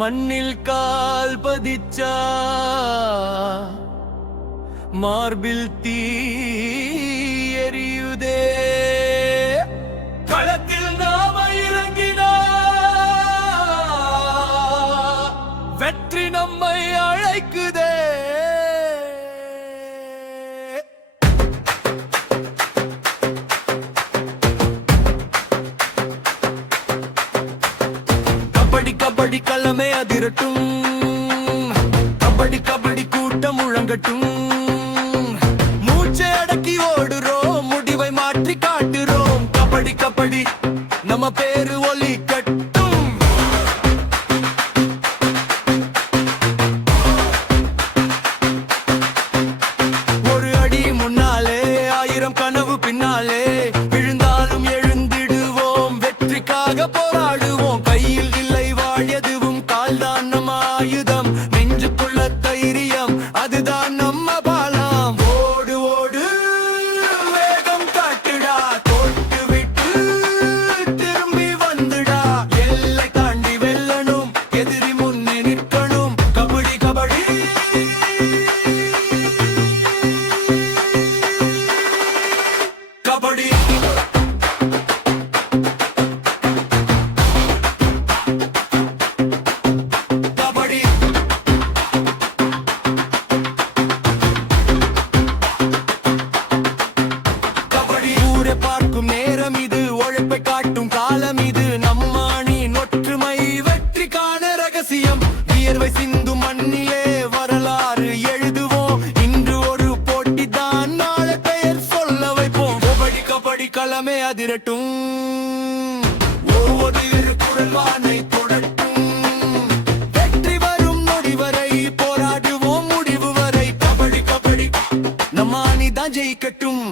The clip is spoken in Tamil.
மண்ணில் கால் பதிச்சா மார்பில் தீ எரியுதே. களத்தில் நாம இறங்கினா வெற்றி நம்மை அழைக்குதே. கபடி கபடி களமே அதிரட்டும், கபடி கபடி கூட்டம் முழங்கட்டும். மூச்சை அடக்கி ஓடுறோம், முடிவை மாற்றி காட்டுறோம். கபடி கபடி நம்ம பேரு ஒலிக்கட்டும். ஒரு அடி முன்னாலே, ஆயிரம் கனவு பின்னாலே. விழுந்தாலும் எழுந்திடுவோம், வெற்றிக்காக போராடுவோம். கையில் இல்லை வாழியதுவும், கால்தான் நம்ம ஆயுதம். நெஞ்சுக்குள்ள தைரியம், அதுதான் நம்ம பாலம். ஓடு ஓடு வேகம் காட்டுடா, தொட்டு விட்டு திரும்பி வந்துடா. எல்லை தாண்டி வெல்லணும், எதிரி முன்னே நிற்கணும். கபடி கபடி கபடி பார்க்கும் நேரம் இது, உழைப்பை காட்டும் காலம் இது. நம்ம அணியின் ஒற்றுமை வெற்றிக்கான ரகசியம். வியர்வை சிந்தும் மண்ணிலே வரலாறு எழுதுவோம். இன்று ஒரு போட்டி தான், நாளை பெயர் சொல்ல வைப்போம். கபடி கபடி களமே அதிரட்டும், ஒவ்வொரு குரல் வானை தொடட்டும். வெற்றி வரும் நொடி வரை போராடுவோம் முடிவு வரை. கபடி கபடி நம்ம அணிதான் ஜெயிக்கட்டும்.